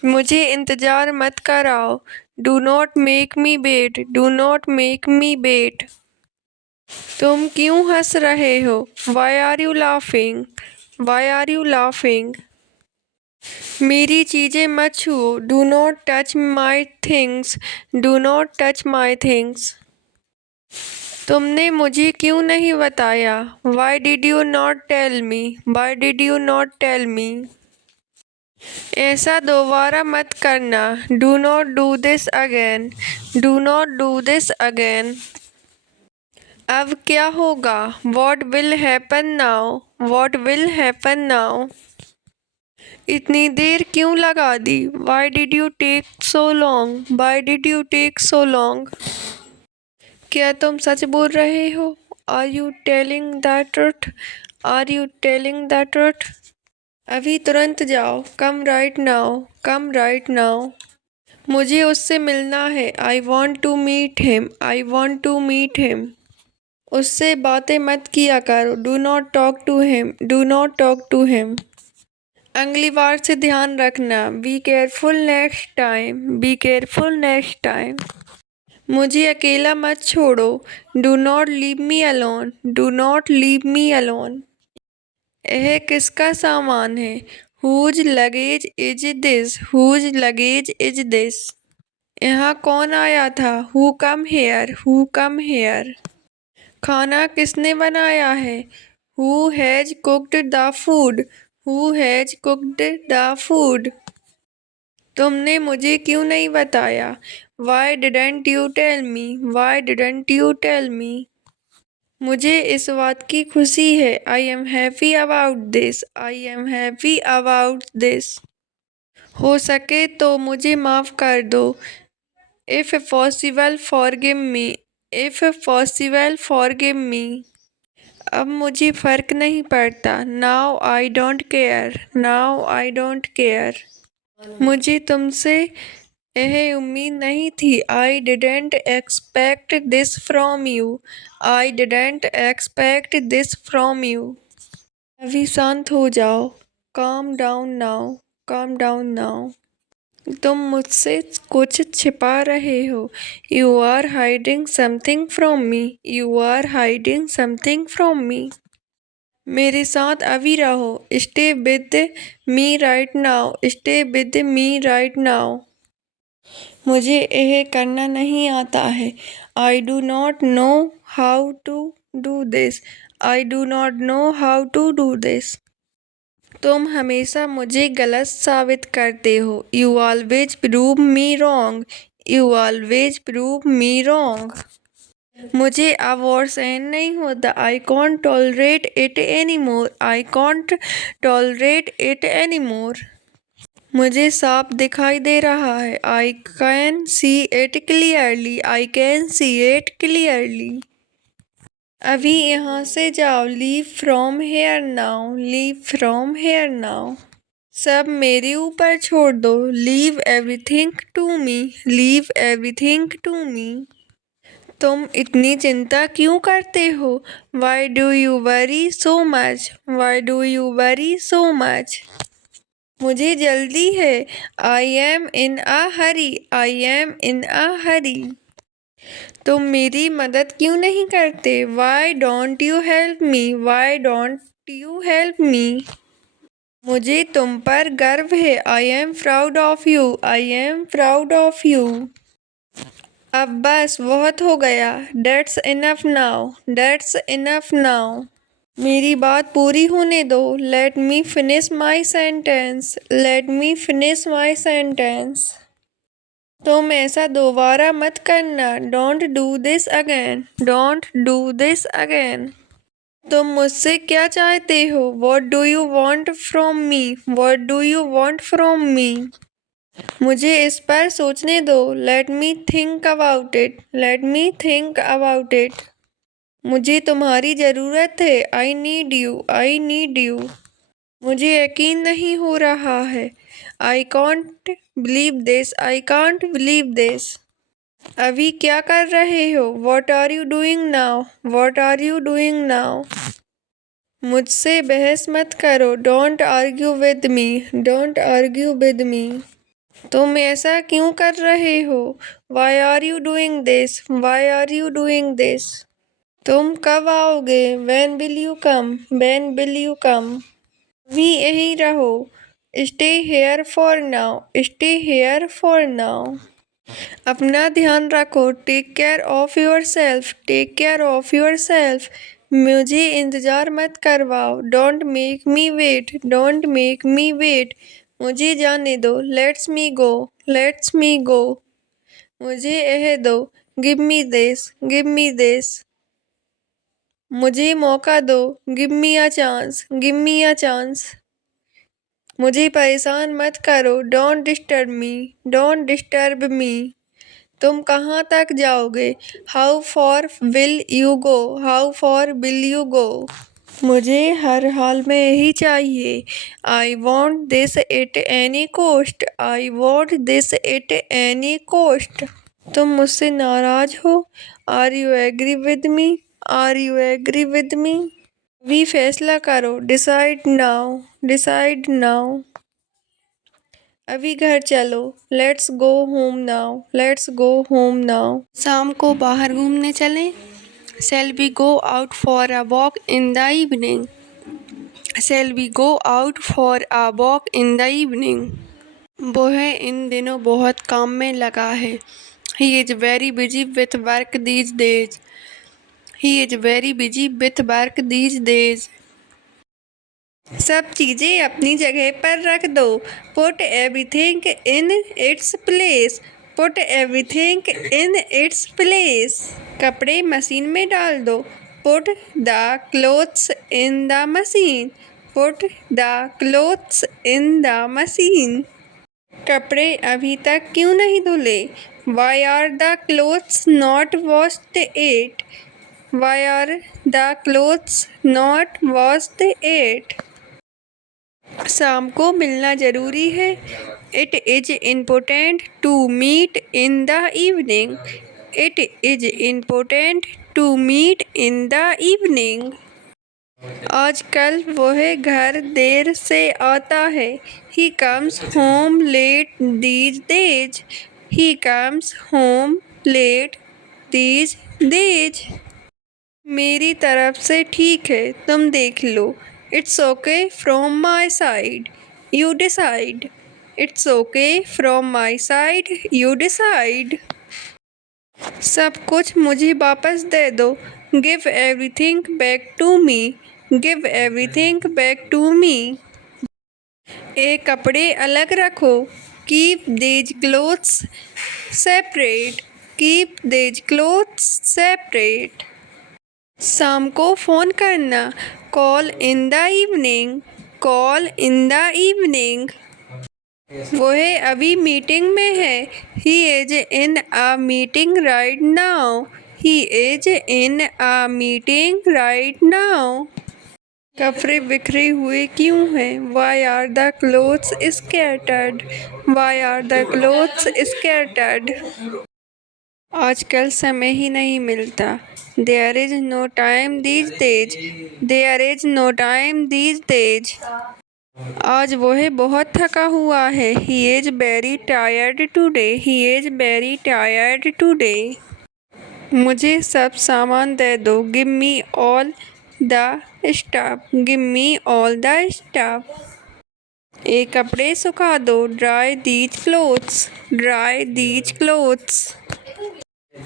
मुझे इंतज़ार मत कराओ। Do not make me wait, do not make me wait. तुम क्यों हंस रहे हो? Why are you laughing, why are you laughing. मेरी चीज़ें मत छुओ। Do not touch my things. Do not touch my things. तुमने मुझे क्यों नहीं बताया? Why did you not tell me? Why did you not tell me? ऐसा दोबारा मत करना। Do not do this again. Do not do this again. अब क्या होगा? What will happen now? What will happen now? इतनी देर क्यों लगा दी? Why did you take so long? Why did you take so long? क्या तुम सच बोल रहे हो? Are you telling the truth? Are you telling the truth? अभी तुरंत जाओ। Come right now. Come right now. मुझे उससे मिलना है। I want to meet him. I want to meet him. उससे बातें मत किया करो। Do not talk to him. Do not talk to him. अगली बार से ध्यान रखना। Be careful next time. Be careful next time. मुझे अकेला मत छोड़ो। Do not leave me alone. Do not leave me alone. यह किसका सामान है? Whose luggage is this? Whose luggage is this? यहाँ कौन आया था? Who come here? Who come here? खाना किसने बनाया है? Who has cooked the food? Who has cooked the food? तुमने मुझे क्यों नहीं बताया? Why didn't you tell me? Why didn't you tell me? मुझे इस बात की खुशी है। I am happy about this. I am happy about this. हो सके तो मुझे माफ़ कर दो। If possible forgive me. If possible forgive me. अब मुझे फ़र्क नहीं पड़ता। Now I don't care. Now I don't care. मुझे तुमसे यह उम्मीद नहीं थी। I didn't expect this from you. I didn't expect this from you. अभी शांत हो जाओ। Calm down now. Calm down now. तुम मुझसे कुछ छिपा रहे हो। You are hiding something from me. You are hiding something from me. मेरे साथ अभी रहो। Stay with me right now. Stay with me right now. मुझे यह करना नहीं आता है। I do not know how to do this. I do not know how to do this. तुम हमेशा मुझे गलत साबित करते हो। You always prove me wrong. You always prove me wrong. मुझे अब और सहन नहीं होता। I can't tolerate it any more. I can't tolerate it any more. मुझे साफ दिखाई दे रहा है। I can see it clearly. I can see it clearly. अभी यहाँ से जाओ। Leave from here now. Leave from here now. सब मेरे ऊपर छोड़ दो। Leave everything to me. Leave everything to मी। तुम इतनी चिंता क्यों करते हो? Why do you worry so much? Why do you worry so much? मुझे जल्दी है। I am in a hurry. I am in a hurry. तुम मेरी मदद क्यों नहीं करते? Why don't you help me? Why don't you help me? मुझे तुम पर गर्व है। I am proud of you. I am proud of you. अब बस बहुत हो गया। That's enough now. Dates enough now. मेरी बात पूरी होने दो। Let me finish my sentence. Let me finish my sentence. तुम ऐसा दोबारा मत करना। Don't do this again. Don't do this again. तुम मुझसे क्या चाहते हो? What do you want from me? What do you want from मी? मुझे इस पर सोचने दो। Let me think about it. Let me think about it. मुझे तुम्हारी ज़रूरत है। I need you. I need you. मुझे यकीन नहीं हो रहा है। I can't believe this. I can't believe this. अभी क्या कर रहे हो? What are you doing now? What are you doing now? मुझसे बहस मत करो। Don't argue with me. Don't argue with me. तुम ऐसा क्यों कर रहे हो? Why are you doing this? Why are you doing this? तुम कब आओगे? When will you come? When will you come? अभी यहीं रहो। Stay here for now. Stay here for now. अपना ध्यान रखो. Take care of yourself. Take care of yourself. मुझे इंतजार मत करवाओ. Don't make me wait. Don't make me wait. मुझे जाने दो. Let's me go. Let's me go. मुझे यह दो. Give me this. Give me this. मुझे मौका दो. Give me a chance. Give me a chance. मुझे परेशान मत करो. Don't disturb me. Don't disturb me. तुम कहाँ तक जाओगे? How far will you go? How far will you go? मुझे हर हाल में यही चाहिए. I want this at any cost. I want this at any cost. तुम मुझसे नाराज हो? Are you agree with me? Are you agree with me? अभी फैसला करो. Decide now. Decide now. अभी घर चलो. Let's go home now. Let's go home now. शाम को बाहर घूमने चलें? Shall we go out for a walk in the evening? Shall we go out for a walk in the evening? वह इन दिनों बहुत काम में लगा है. He is very busy with work these days. He is very busy with work these days. सब चीज़ें अपनी जगह पर रख दो. Put everything in its place. Put everything in its place. कपड़े मशीन में डाल दो. Put the clothes in the machine. Put the clothes in the machine. कपड़े अभी तक क्यों नहीं धुले? Why are the clothes not washed yet? Why are the clothes not washed yet? शाम को मिलना ज़रूरी है. It is important to meet in the evening. It is important to meet in the evening. आजकल वह घर देर से आता है. He comes home late these days. He comes home late these days. मेरी तरफ से ठीक है. तुम देख लो. It's okay from my side. You decide. It's okay from my side. You decide. सब कुछ मुझे वापस दे दो. Give everything back to me. Give everything back to me. ये कपड़े अलग रखो. Keep these clothes separate. Keep these clothes separate. शाम को फ़ोन करना. Call in the evening. Call in the evening. वह अभी मीटिंग में है. He is in a meeting right now. He is in a meeting right now. कपड़े बिखरे हुए क्यों हैं? Why are the clothes scattered? Why are the clothes scattered? आजकल समय ही नहीं मिलता. There is no time these days. There is no time these days. आज वह बहुत थका हुआ है. He is very tired today. He is very tired today. मुझे सब सामान दे दो. Give me all the stuff. Give me all the stuff. ये कपड़े सुखा दो. Dry these clothes. Dry these clothes.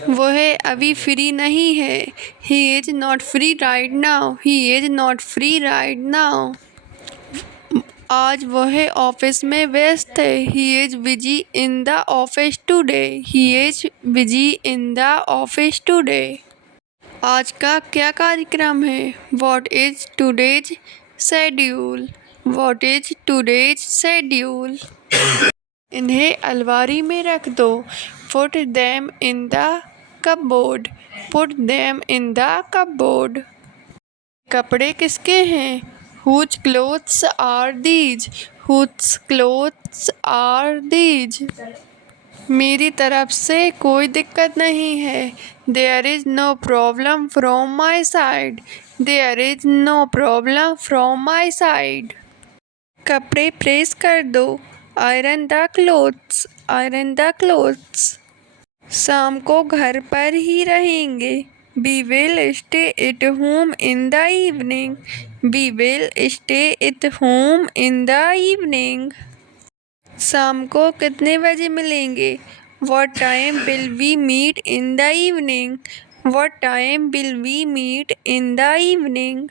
वह अभी फ्री नहीं है. He is not free right now. He is not free right now. आज वह ऑफिस में व्यस्त है. He is busy in the office today. He is busy in the office today. आज का क्या कार्यक्रम है? What is today's schedule? What is today's schedule? इन्हें अलमारी में रख दो. Put them in the cupboard. Put them in the cupboard. कपड़े किसके हैं? Whose clothes are these? Whose clothes are these? मेरी तरफ से कोई दिक्कत नहीं है. There is no problem from my side. There is no problem from my side. कपड़े प्रेस कर दो. Iron the clothes. Iron the clothes. शाम को घर पर ही रहेंगे. We will stay at home in the evening. We will stay at home in the evening. शाम को कितने बजे मिलेंगे? What time will we meet in the evening? What time will we meet in the evening?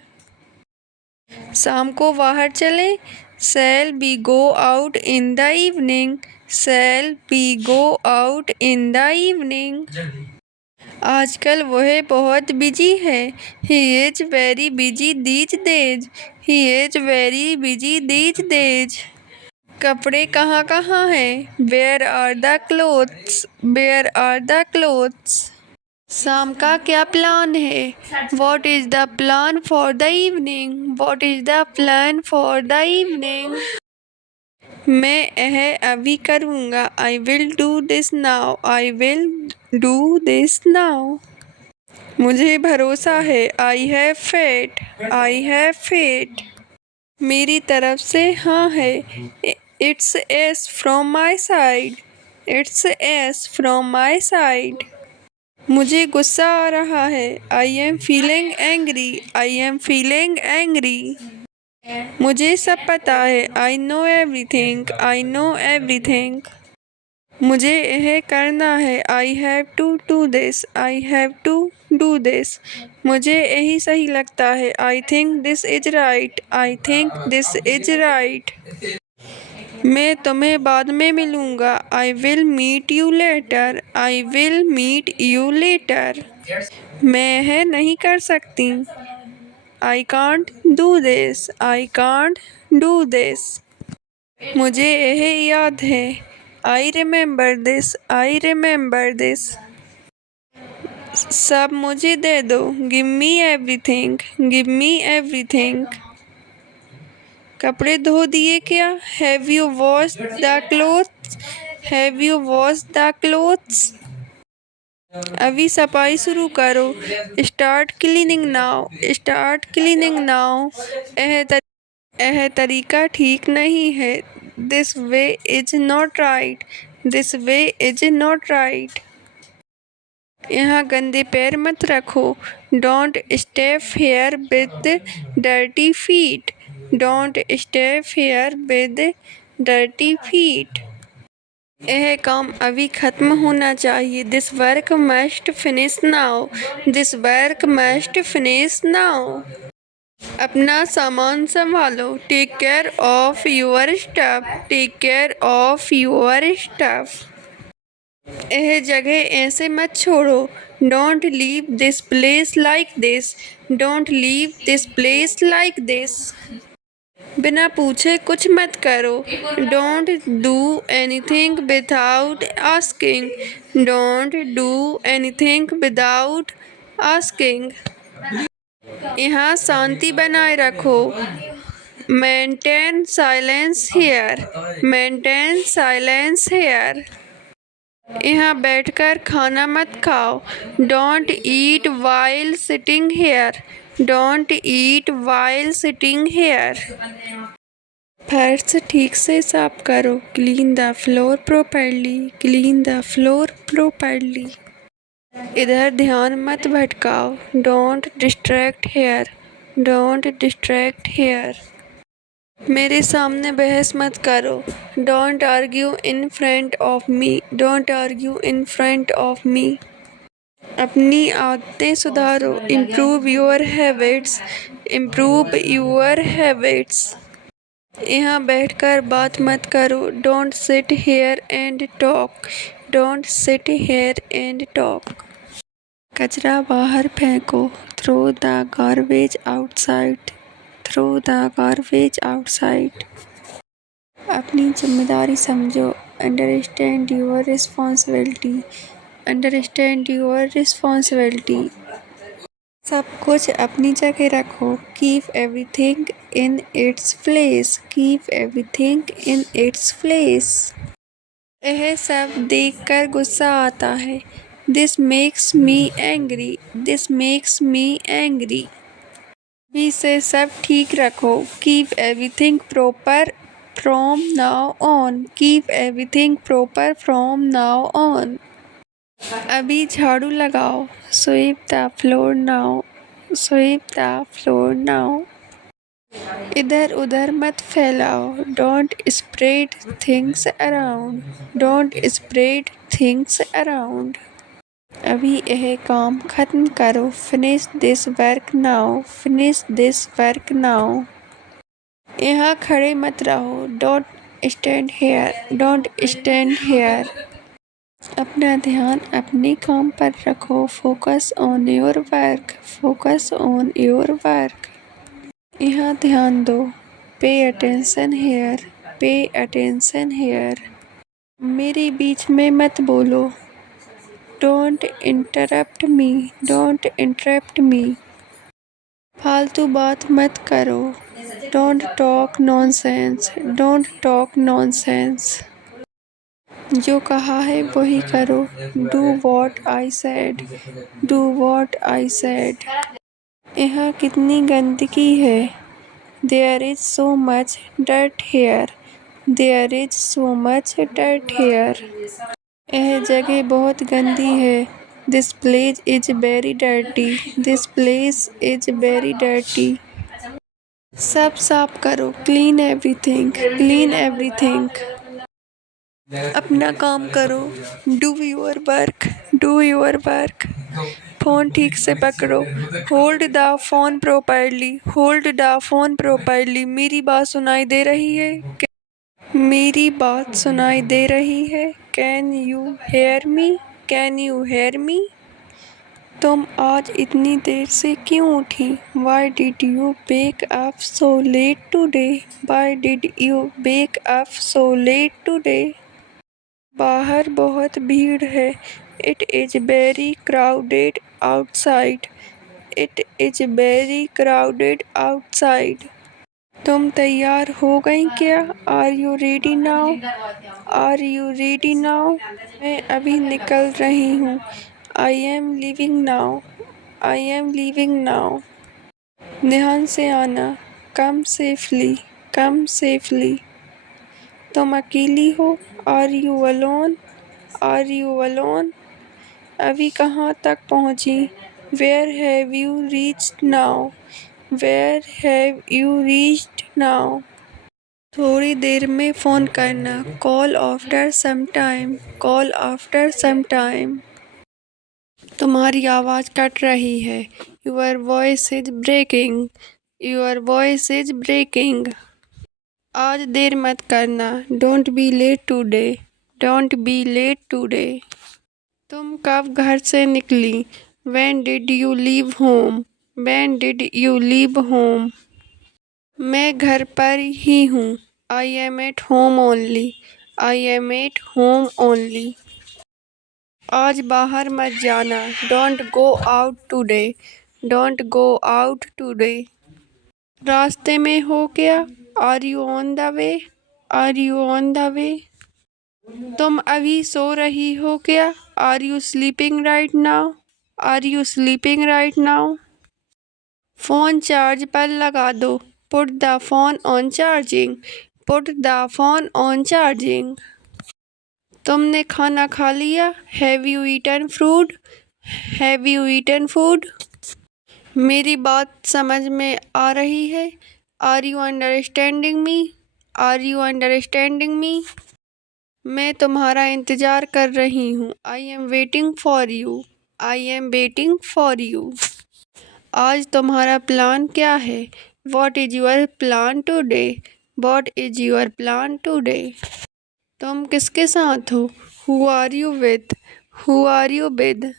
शाम को बाहर चले? Shall we go out in the evening? Shall we go out in the evening? आजकल वह बहुत बिजी है। He is very busy these days. He is very busy these days. कपड़े कहाँ कहाँ हैं? Where are the clothes? Where are the clothes? शाम का क्या प्लान है? What is the plan for the evening? What is the plan for the evening? मैं यह अभी करूँगा। I will do this now. I will do this now. मुझे भरोसा है। I have faith. I have faith. मेरी तरफ से हाँ है। It's yes from my side. It's yes from my side. मुझे गुस्सा आ रहा है। I am feeling angry. I am feeling angry. मुझे सब पता है। I know everything. I know everything. मुझे यह करना है। I have to do this. I have to do this. मुझे यही सही लगता है। I think this is right. I think this is right. मैं तुम्हें बाद में मिलूँगा। I will meet you later. I will meet you later. मैं यह नहीं कर सकती। I can't do this. I can't do this. मुझे यह याद है। I remember this. I remember this. सब मुझे दे दो। Give me everything. Give me everything. कपड़े धो दिए क्या? Have you washed the clothes? Have you washed the clothes? अभी सफाई शुरू करो। Start cleaning now. Start cleaning now. यह तरीका ठीक नहीं है। This way is not right. This way is not right. यहाँ गंदे पैर मत रखो। Don't step here with dirty feet. Don't step here with dirty feet. यह काम अभी खत्म होना चाहिए। This work must finish now. This work must finish now. अपना सामान संभालो। Take care of your stuff. Take care of your stuff. यह जगह ऐसे मत छोड़ो। Don't leave this place like this. Don't leave this place like this. बिना पूछे कुछ मत करो। Don't do anything without asking. Don't do anything without asking. यहाँ शांति बनाए रखो। Maintain silence here. Maintain silence here. यहाँ बैठकर खाना मत खाओ। Don't eat while sitting here. Don't eat while sitting here. फर्श ठीक से साफ करो। Clean the floor properly. Clean the floor properly. इधर ध्यान मत भटकाओ। Don't distract here. Don't distract here. मेरे सामने बहस मत करो। Don't argue in front of me. Don't argue in front of me. अपनी आदतें सुधारो। Improve your habits. Improve your habits. यहाँ बैठकर बात मत करो। Don't sit here and talk. Don't sit here and talk. कचरा बाहर फेंको। Throw the garbage outside. Throw the garbage outside. अपनी जिम्मेदारी समझो। Understand your responsibility. Understand your responsibility. सब कुछ अपनी जगह रखो। Keep everything in its place. Keep everything in its place. यह सब देखकर गुस्सा आता है। This makes me angry. This makes me angry. अभी से सब ठीक रखो। Keep everything proper from now on. Keep everything proper from now on. अभी झाड़ू लगाओ, sweep the floor now, sweep the floor now। इधर उधर मत फैलाओ, don't spread things around, don't spread things around। अभी यह काम खत्म करो, finish this work now, finish this work now। यहाँ खड़े मत रहो, don't stand here, don't stand here। अपना ध्यान अपने काम पर रखो, focus on your work, focus on your work। यहाँ ध्यान दो, pay attention here, pay attention here। मेरे बीच में मत बोलो, don't interrupt me, don't interrupt me। फालतू बात मत करो, don't talk nonsense, don't talk nonsense। जो कहा है वही करो, do what I said, do what I said। यहाँ कितनी गंदगी है, there is so much dirt here, there is so much dirt here। यह जगह बहुत गंदी है, this place is very dirty, this place is very dirty। सब साफ करो, clean everything, clean everything। अपना काम करो, do your work, do your work। Phone ठीक से पकड़ो, hold the phone properly, hold the phone properly। मेरी बात सुनाई दे रही है? मेरी बात सुनाई दे रही है? Can you hear me? Can you hear me? तुम आज इतनी देर से क्यों उठी? Why did you wake up so late today? Why did you wake up so late today? बाहर बहुत भीड़ है, It is very crowded outside, It is very crowded outside। तुम तैयार हो गई क्या? Are you ready now? Are you ready now? मैं अभी निकल रही हूँ, I am leaving now, I am leaving now। ध्यान से आना, come safely, come safely। तुम अकेली हो? Are you alone? Are you alone? अभी कहाँ तक पहुँची? Where have you reached now? Where have you reached now? थोड़ी देर में फ़ोन करना, call after some time, call after some time। तुम्हारी आवाज़ कट रही है, your voice is breaking, your voice is breaking। आज देर मत करना, don't be late today, don't be late today। तुम कब घर से निकली? When did you leave home? When did you leave home? मैं घर पर ही हूँ, I am at home only, I am at home only। आज बाहर मत जाना, don't go out today, don't go out today। रास्ते में हो क्या? Are you on the way? Are you on the way? तुम अभी सो रही हो क्या? Are you sleeping right now? Are you sleeping right now? Phone charge पर लगा दो, Put the phone on charging, Put the phone on charging। तुमने खाना खा लिया? Have you eaten food? Have you eaten food? मेरी बात समझ में आ रही है? Are you understanding me? Are you understanding me? मैं तुम्हारा इंतज़ार कर रही हूँ, I am waiting for you, I am waiting for you। आज तुम्हारा प्लान क्या है? What is your plan today? What is your plan today? तुम किसके साथ हो? Who are you with? Who are you with?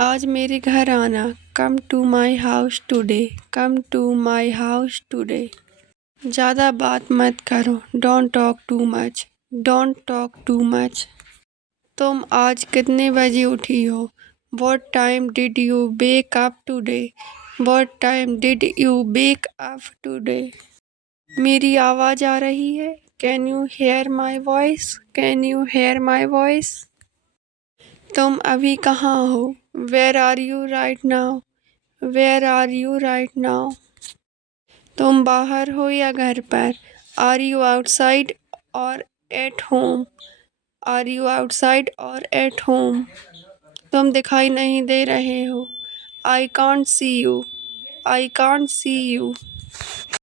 आज मेरे घर आना, Come to my house today, Come to my house today। ज़्यादा बात मत करो, Don't talk too much, Don't talk too much। तुम आज कितने बजे उठी हो? What time did you wake up today? What time did you wake up today? मेरी आवाज़ आ रही है? Can you hear my voice? Can you hear my voice? तुम अभी कहाँ हो? Where are you right now? Where are you right now? तुम बाहर हो या घर पर? Are you outside or at home? Are you outside or at home? तुम दिखाई नहीं दे रहे हो। I can't see you. I can't see you.